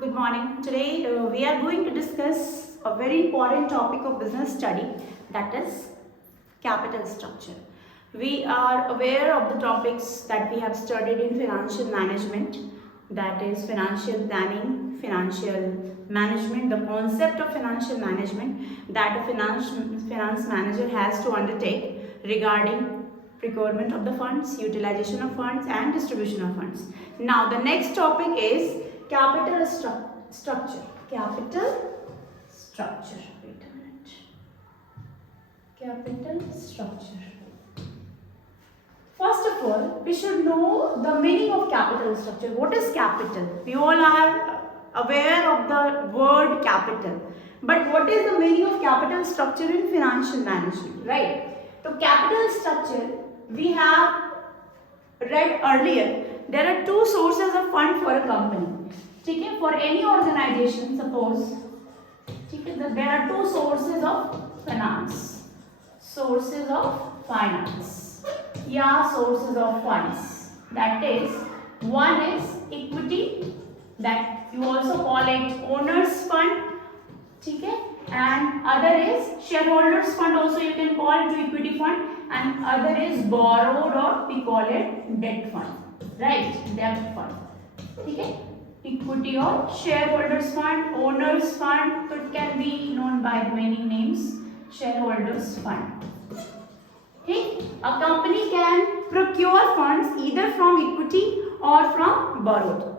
Good morning. Today we are going to discuss a very important topic of business study, that is capital structure. We are aware of the topics that we have studied in financial management, that is financial planning, financial management, the concept of financial management that a finance manager has to undertake regarding procurement of the funds, utilization of funds and distribution of funds. Now the next topic is capital structure. Capital structure. Wait a minute. Capital structure. First of all, we should know the meaning of capital structure. What is capital? We all are aware of the word capital. But what is the meaning of capital structure in financial management, right? So capital structure, we have read earlier, there are two sources of fund for a company. Okay? For any organization, suppose okay, there are two sources of finance. Sources of finance. Yeah, sources of funds. That is, one is equity, that you also call it owner's fund. Okay? And other is shareholders fund, also you can call it equity fund, and other is borrowed, or we call it debt fund, right? Debt fund. Okay? Equity or shareholders fund, owners fund, so it can be known by many names. Shareholders fund. Okay? A company can procure funds either from equity or from borrowed.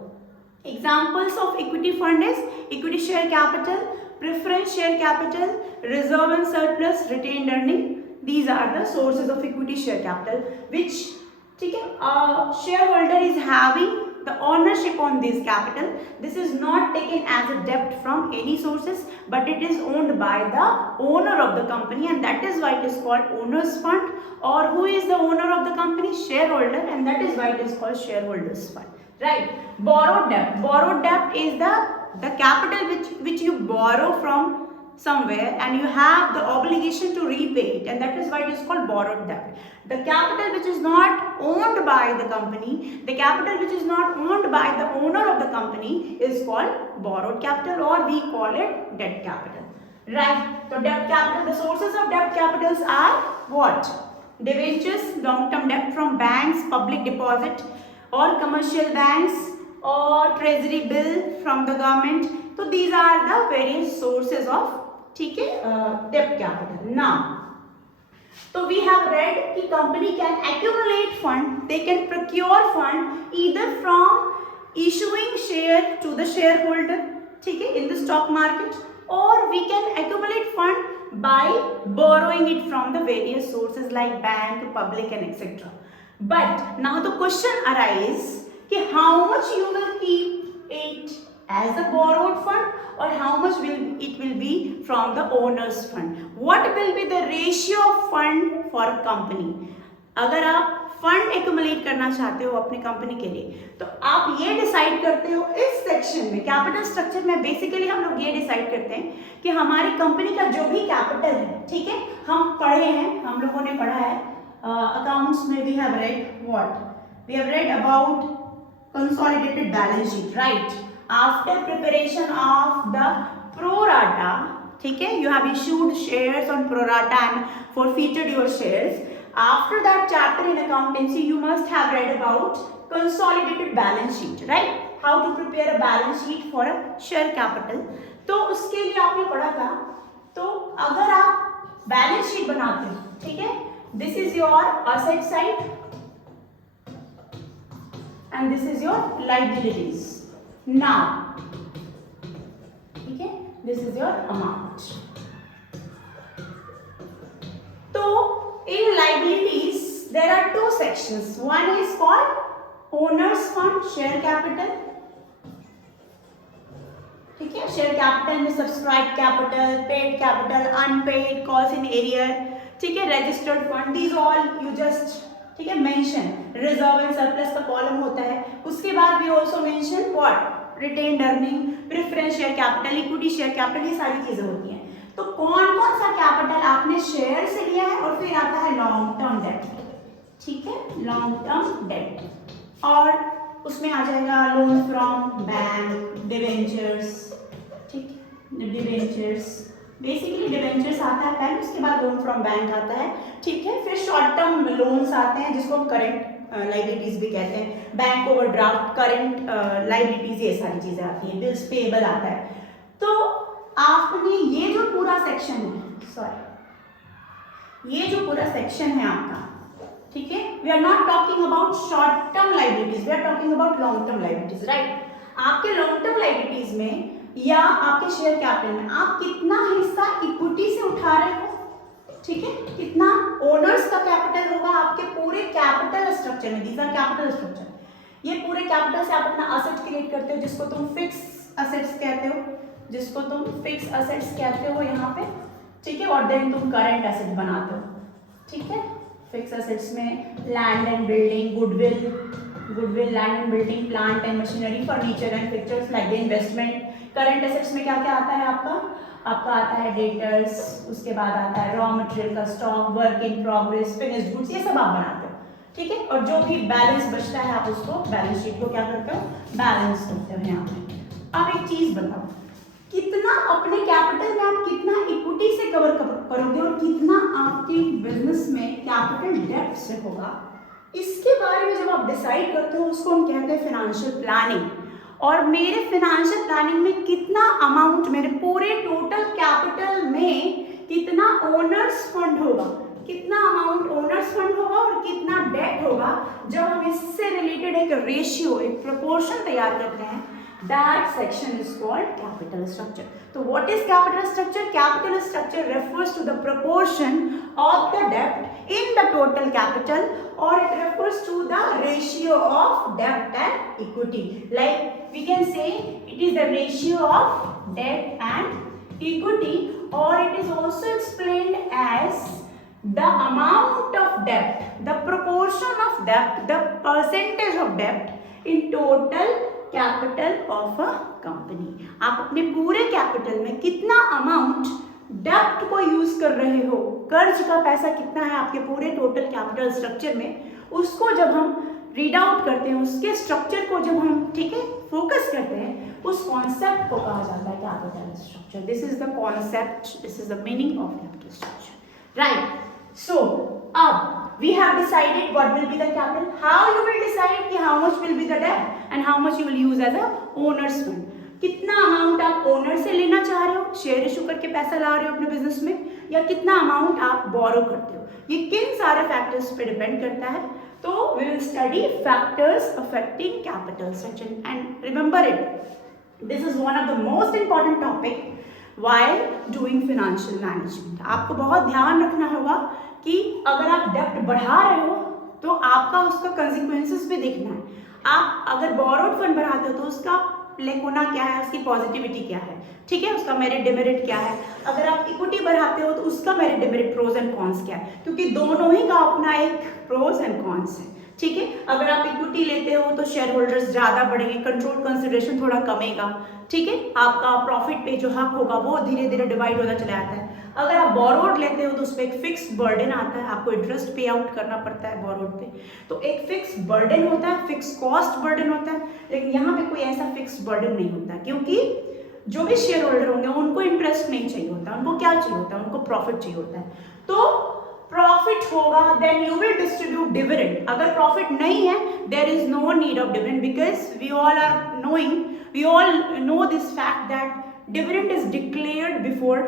Examples of equity fund is equity share capital, preference share capital, reserve and surplus, retained earning. These are the sources of equity share capital, which a shareholder is having the ownership on this capital. This is not taken as a debt from any sources, but it is owned by the owner of the company, and that is why it is called owner's fund. Or who is the owner of the company? Shareholder, and that is why it is called shareholders fund. Right? Borrowed debt. Borrowed debt is the capital which you borrow from somewhere and you have the obligation to repay it, and that is why it is called borrowed debt. The capital which is not owned by the company, the capital which is not owned by the owner of the company is called borrowed capital, or we call it debt capital. Right? So debt capital, the sources of debt capitals are what? Debentures, long-term debt from banks, public deposit, or commercial banks, or treasury bill from the government. So these are the various sources of debt capital. Now, so we have read कि company can accumulate fund, they can procure fund either from issuing share to the shareholder, in the stock market, or we can accumulate fund by borrowing it from the various sources like bank, public, and etc. But now the question arises कि how much you will keep it as a borrowed fund, or how much it will be from the owner's fund. What will be the ratio of fund for a company? अगर आप fund accumulate करना चाहते हो अपने company के लिए, तो आप ये डिसाइड करते हो इस सेक्शन में, कैपिटल स्ट्रक्चर में बेसिकली हम लोग ये डिसाइड करते हैं कि हमारी कंपनी का जो भी कैपिटल है, ठीक है, हम पढ़े हैं, हम लोगों ने पढ़ा है अकाउंट्स में, we have read what, we have read about consolidated balance sheet, right? After preparation of the pro rata, you have issued shares on pro rata and forfeited your shares. After that chapter in accountancy, you must have read about consolidated balance sheet, right? How to prepare a balance sheet for a share capital. तो उसके लिए आपने पढ़ा था. तो अगर आप balance sheet बनाते हो, ठीक है, this is your asset side and this is your liabilities. Now, okay, this is your amount. So in liabilities there are two sections. One is called owner's fund, share capital. ठीक है, share capital में subscribe capital, paid capital, unpaid, cost in arrear, ठीक है, registered fund, these all you just ठीक है mention. Reserve and surplus का column होता है. उसके बाद we also mention what, retained earning, preference share capital, equity share capital, ये सारी चीजें होती हैं. तो कौन कौन सा कैपिटल आपने शेयर से लिया है, और फिर आता है लॉन्ग टर्म डेट, ठीक है, लॉन्ग टर्म डेट, और उसमें आ जाएगा लोन फ्रॉम बैंक, डिवेंचर्स, ठीक, डिवेंचर्स, बेसिकली डिवेंचर्स आता है पहले, उसके बाद लोन फ्रॉम बैंक आता है, ठीक है। फिर शॉर्ट टर्म लोन्स आते हैं जिसको हम करेंट लाइबिलिटीज भी कहते हैं, बैंक ओवरड्राफ्ट, करंट लाइबिलिटीज, ये सारी चीजें आती हैं, बिल्स पेएबल आता है। तो आपने ये जो पूरा सेक्शन है, सॉरी, ये जो पूरा सेक्शन है आपका, ठीक है, we are not talking about short term liabilities, we are talking about long term liabilities, right. आपके लॉन्ग टर्म लाइबिलिटीज में या आपके शेयर कैपिटल में आप कितना हिस्सा इक्विटी से उठा रहे हो, ठीक है, कितना ओनर्स का कैपिटल होगा आपके पूरे कैपिटल स्ट्रक्चर में, दीज आर कैपिटल स्ट्रक्चर, ये पूरे कैपिटल से आप अपना असेट क्रिएट करते हो जिसको तुम फिक्स असेट्स कहते हो, जिसको तुम फिक्स असेट्स कहते हो यहाँ पे, ठीक है, और देन तुम करंट एसेट बनाते हो, ठीक है। फिक्स असेट्स में land and building, goodwill, land and building, plant and machinery, furniture and fixtures like the investment. Current assets में क्या क्या आता है आपका आता है डेटर्स, उसके बाद आता है रॉ मटेरियल का stock, work in progress, finished goods, ये सब आप बनाते हो, ठीक है। और जो भी बैलेंस बचता है आप उसको बैलेंस शीट को क्या करते हो, बैलेंस करते हो यहाँ पे। अब एक चीज बताओ, कितना अपने कैपिटल में आप कितना इक्विटी से कवर करोगे और कितना आपके बिजनेस में कैपिटल डेप्थ से होगा, इसके बारे में जब आप डिसाइड करते हो उसको हम कहते हैं फाइनेंशियल प्लानिंग। और मेरे फाइनेंशियल प्लानिंग में कितना अमाउंट, मेरे पूरे टोटल कैपिटल में कितना ओनर्स फंड होगा, कितना अमाउंट ओनर्स फंड होगा और कितना डेट होगा, जब हम इससे रिलेटेड एक रेशियो, एक प्रोपोर्शन तैयार करते हैं, that section is called capital structure. So what is capital structure? Capital structure refers to the proportion of the debt in the total capital, or it refers to the ratio of debt and equity. Like we can say it is the ratio of debt and equity, or it is also explained as the amount of debt, the proportion of debt, the percentage of debt in total capital of a company. आप अपने पूरे capital में कितना amount डेब्ट को use कर रहे हो, कर्ज का पैसा कितना है आपके पूरे टोटल कैपिटल स्ट्रक्चर में, उसको जब हम रीड आउट करते हैं, उसके स्ट्रक्चर को जब हम, ठीक है, फोकस करते हैं, उस कॉन्सेप्ट को कहा जाता है capital structure. This is the concept, this is the meaning of capital structure, right. So अब we have decided what will be the capital, how you will decide कि how much will be the debt and how much you will use as a owner's fund, कितना amount आप owner से लेना चाह रहे हो, share issue करके पैसा ला रहे हो अपने बिजनेस में, या कितना अमाउंट आप बोरो करते हो, ये किन सारे फैक्टर्स पे डिपेंड करता है। तो we will study factors affecting capital structure and remember it, this is one of the most important topic while doing financial management। आपको बहुत ध्यान रखना होगा कि अगर आप डेप्ट बढ़ा रहे हो तो आपका उसका कंसिक्वेंसेस भी देखना है। आप अगर बोरोड फंड बढ़ाते हो तो उसका लेकोना क्या है, उसकी पॉजिटिविटी क्या है, ठीक है, उसका मेरिट डिमेरिट क्या है। अगर आप इक्विटी बढ़ाते हो तो उसका merit demerit, pros and cons क्या है, क्योंकि दोनों ही का अपना एक प्रोज एंड कॉन्स है, ठीक है। अगर आप इक्विटी लेते हो तो शेयर होल्डर्स ज्यादा बढ़ेंगे, कंट्रोल कंसिडरेशन थोड़ा कमेगा, ठीक है, आपका प्रॉफिट पे जो हक होगा वो धीरे धीरे डिवाइड होता चला जाता है। अगर आप बोरोड लेते हो तो उस पर एक फिक्स बर्डन आता है, आपको इंटरेस्ट पे आउट करना पड़ता है बोरोड पे, तो एक फिक्स बर्डन होता है, फिक्स कॉस्ट बर्डन होता है। लेकिन यहाँ पे कोई ऐसा फिक्स बर्डन नहीं होता, क्योंकि जो भी शेयर होल्डर होंगे उनको इंटरेस्ट नहीं चाहिए होता, उनको क्या चाहिए होता है, उनको प्रॉफिट चाहिए होता है। तो प्रॉफिट होगा then you will distribute dividend. अगर प्रॉफिट नहीं है there is no need of dividend, because we all know this fact that dividend is declared before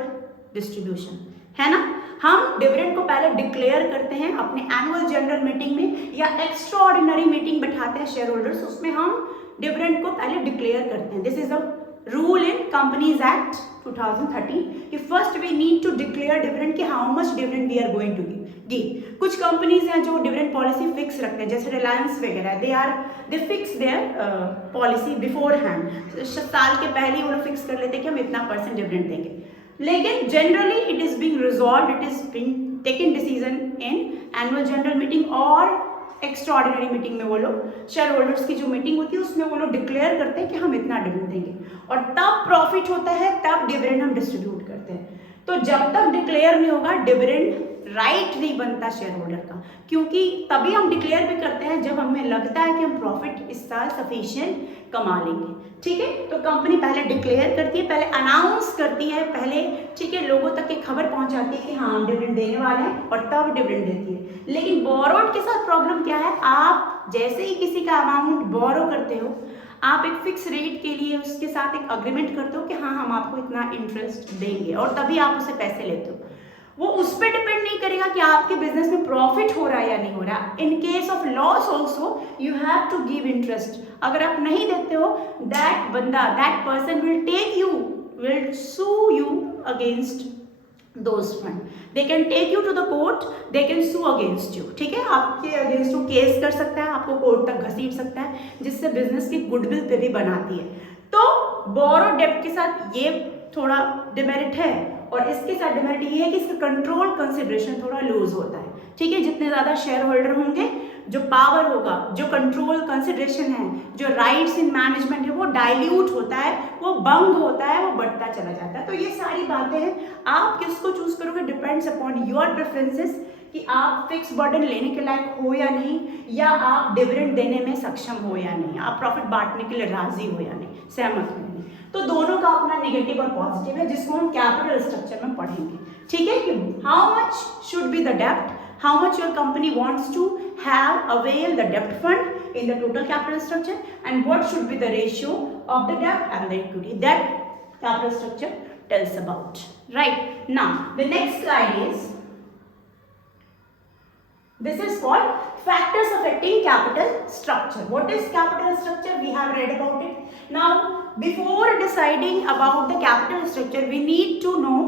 distribution, है ना। हम डिविडेंड को पहले डिक्लेयर करते हैं अपने एनुअल जनरल मीटिंग में, या एक्स्ट्रा ऑर्डिनरी मीटिंग बैठाते हैं शेयर होल्डर्स, उसमें हम डिविडेंड को पहले डिक्लेयर करते हैं। This is a rule in companies act 2013 कि first we need to declare dividend कि how much dividend we are going to give. कुछ कंपनीज हैं जो डिविडेंड पॉलिसी फिक्स रखते हैं, जैसे रिलायंस वगैरह, दे fix their policy before hand, साल के पहले ही वो लोग फिक्स कर लेते हैं कि हम इतना % डिविडेंड देंगे। लेकिन generally it is being resolved, it is being taken decision in annual general meeting और एक्स्ट्रा ऑर्डिनरी मीटिंग में वो लोग शेयर होल्डर्स की जो मीटिंग होती है उसमें वो लोग डिक्लेयर करते हैं कि हम इतना डिविडेंड देंगे, और तब प्रॉफिट होता है, तब डिविडेंड हम डिस्ट्रीब्यूट करते हैं। तो जब तक डिक्लेयर नहीं होगा डिविडेंड राइट नहीं बनता शेयर होल्डर का, क्योंकि तभी हम डिक्लेयर भी करते हैं जब हमें लगता है कि हम प्रॉफिट इस साल सफिशिएंट कमा लेंगे। ठीक है, तो कंपनी पहले डिक्लेयर करती है, पहले अनाउंस करती है, पहले ठीक है लोगों तक एक खबर पहुंचाती है कि हाँ हम डिविडेंड देने वाले हैं, और तब डिविडेंड देती है। लेकिन बोरोड के साथ प्रॉब्लम क्या है, आप जैसे ही किसी का अमाउंट बोरो करते हो, आप एक फिक्स रेट के लिए उसके साथ एक अग्रीमेंट करते हो कि हाँ हम आपको इतना इंटरेस्ट देंगे, और तभी आप उसे पैसे लेते हो। वो उस पर डिपेंड नहीं करेगा कि आपके बिजनेस में प्रॉफिट हो रहा है या नहीं हो रहा। In case of loss also you have to give interest. अगर आप नहीं देते हो, दैट बंदा, that person will take you, will sue you against those fund. They can take you to the court, they can sue against you. ठीक है, आपके against वो केस कर सकता है, आपको कोर्ट तक घसीट सकता है, जिससे बिजनेस की गुडविल पे भी बनाती है। तो बोरो डेब्ट के साथ ये थोड़ा डिमेरिट है, और इसके साथ डिमेरिट ये है कि इसका कंट्रोल कंसिडरेशन थोड़ा लूज होता है। ठीक है, जितने ज्यादा शेयर होल्डर होंगे, जो पावर होगा, जो कंट्रोल कंसिडरेशन है, जो राइट्स इन मैनेजमेंट है, वो डाइल्यूट होता है, वो भंग होता है, वो बढ़ता चला जाता है। तो ये सारी बातें हैं, आप किसको चूज करोगे डिपेंड्स अपॉन योर प्रेफरेंसेस, कि आप फिक्स बर्डन लेने के लायक हो या नहीं, या आप डिविडेंड देने में सक्षम हो या नहीं, आप प्रॉफिट बांटने के लिए राजी हो या नहीं, सहमत हो या नहीं। तो दोनों का अपना नेगेटिव और पॉजिटिव है, जिसको हम कैपिटल स्ट्रक्चर में पढ़ेंगे। ठीक है, कि how much should be the डेब्ट, how much your company wants to have avail the debt fund in the total capital structure, and what should be the ratio of the debt and the equity that capital structure tells about. Right, now the next slide is, this is called factors affecting capital structure. What is capital structure? We have read about it. Now before deciding about the capital structure, we need to know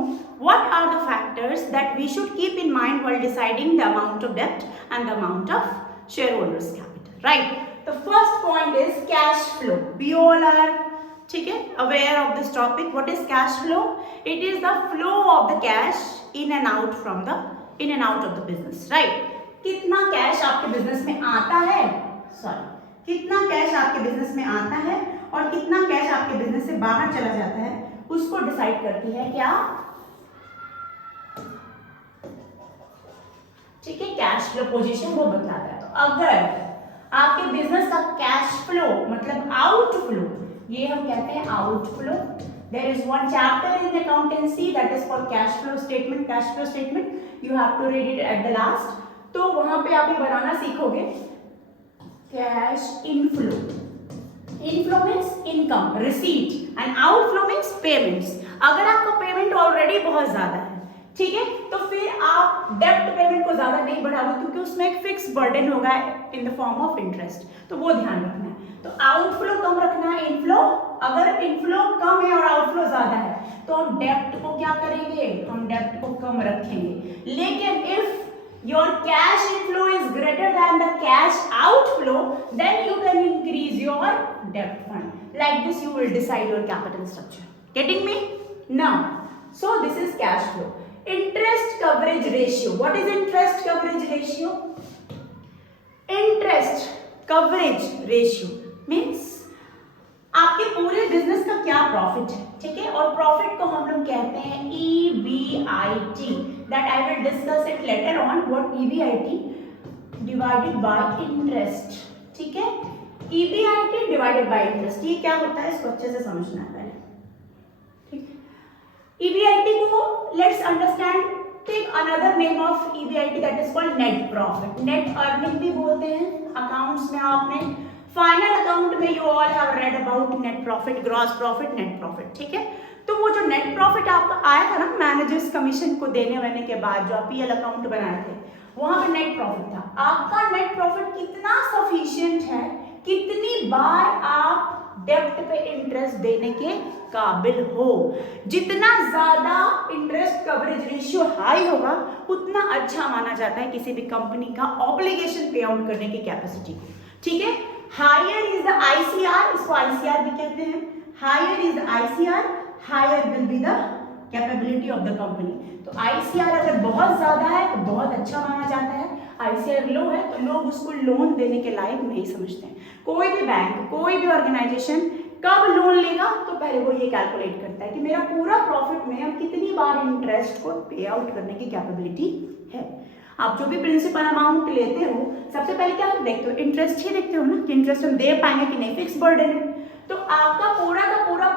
what are the factors that we should keep in mind while deciding the amount of debt and the amount of shareholders capital. Right, the first point is cash flow. We all are aware of this topic. What is cash flow? It is the flow of the cash in and out of the business. Right, कितना cash आपके business में आता है, कितना cash आपके business में आता है और कितना कैश आपके बिजनेस से बाहर चला जाता है, उसको डिसाइड करती है क्या? ठीक है, कैश फ्लो पोजीशन वो बताता है। तो अगर आपके बिजनेस का कैश फ्लो मतलब आउटफ्लो, ये हम कहते हैं outflow, there is one chapter in the accountancy that is called cash flow statement. Cash flow statement, you have to read it at the last. तो वहां पे आप ये बनाना सीखोगे, cash inflow, inflow means income receipt, and outflow means payments. अगर आपका payment already बहुत ज्यादा है, ठीक है, तो फिर आप डेब्ट पेमेंट को ज्यादा नहीं बढ़ाओगे, क्योंकि उसमें एक फिक्स बर्डन होगा in the form of interest, तो वो ध्यान रखना है। तो आउटफ्लो कम रखना है, इनफ्लो, अगर इनफ्लो कम है और आउटफ्लो ज्यादा है तो हम डेब्ट को क्या करेंगे, हम डेब्ट को कम रखेंगे। लेकिन if your cash inflow is greater than the cash outflow, then you can increase your debt fund. Like this you will decide your capital structure. Getting me? Now, so this is cash flow. Interest coverage ratio. What is interest coverage ratio? Interest coverage ratio means आपके पूरे business का क्या profit है, ठीक है, और profit को हम लोग कहते हैं EBIT, that I will discuss it later on, what EBIT divided by interest. ठीक है, EBIT डिवाइडेड बाय इंटरेस्ट, ये क्या होता है इसको अच्छे से समझना है पहले। ठीक है, EBIT को let's understand, take another name of EBIT that is called net profit, net earning भी बोलते हैं। अकाउंट्स में आपने फाइनल अकाउंट में you all have read about net profit, gross profit, net profit. ठीक है, तो वो जो नेट प्रॉफिट आपका आया था ना मैनेजर्स कमीशन को देने के बाद, जो आप PL अकाउंट बनाए थे, वहां पे नेट प्रॉफिट था। आपका नेट प्रॉफिट कितना सफिशिएंट है, कितनी बार आप डेब्ट पे इंटरेस्ट देने के काबिल हो। जितना ज्यादा इंटरेस्ट कवरेज रेशियो हाई होगा, उतना अच्छा माना जाता है किसी भी कंपनी का ऑब्लिगेशन पे आउट करने की कैपेसिटी। ठीक है, हायर इज द ICR, इसको ICR भी कहते हैं, higher is the ICR, higher will be the capability of the company. तो ICR अगर बहुत ज्यादा है तो बहुत अच्छा माना जाता है, ICR लो है तो लोग उसको लोन देने के लायक नहीं समझते हैं। कोई भी बैंक, कोई भी ऑर्गेनाइजेशन कब लोन लेगा तो पहले वो ये कैलकुलेट करता है कि मेरा पूरा प्रॉफिट में हम कितनी बार इंटरेस्ट को पे आउट करने की कैपेबिलिटी है। आप जो भी प्रिंसिपल अमाउंट लेते हो सबसे पहले क्या देखते हो, इंटरेस्ट ही देखते हो ना कि इंटरेस्ट हम दे पाएंगे कि नहीं, फिक्स बर्डन है। तो आपका पूरा का पूरा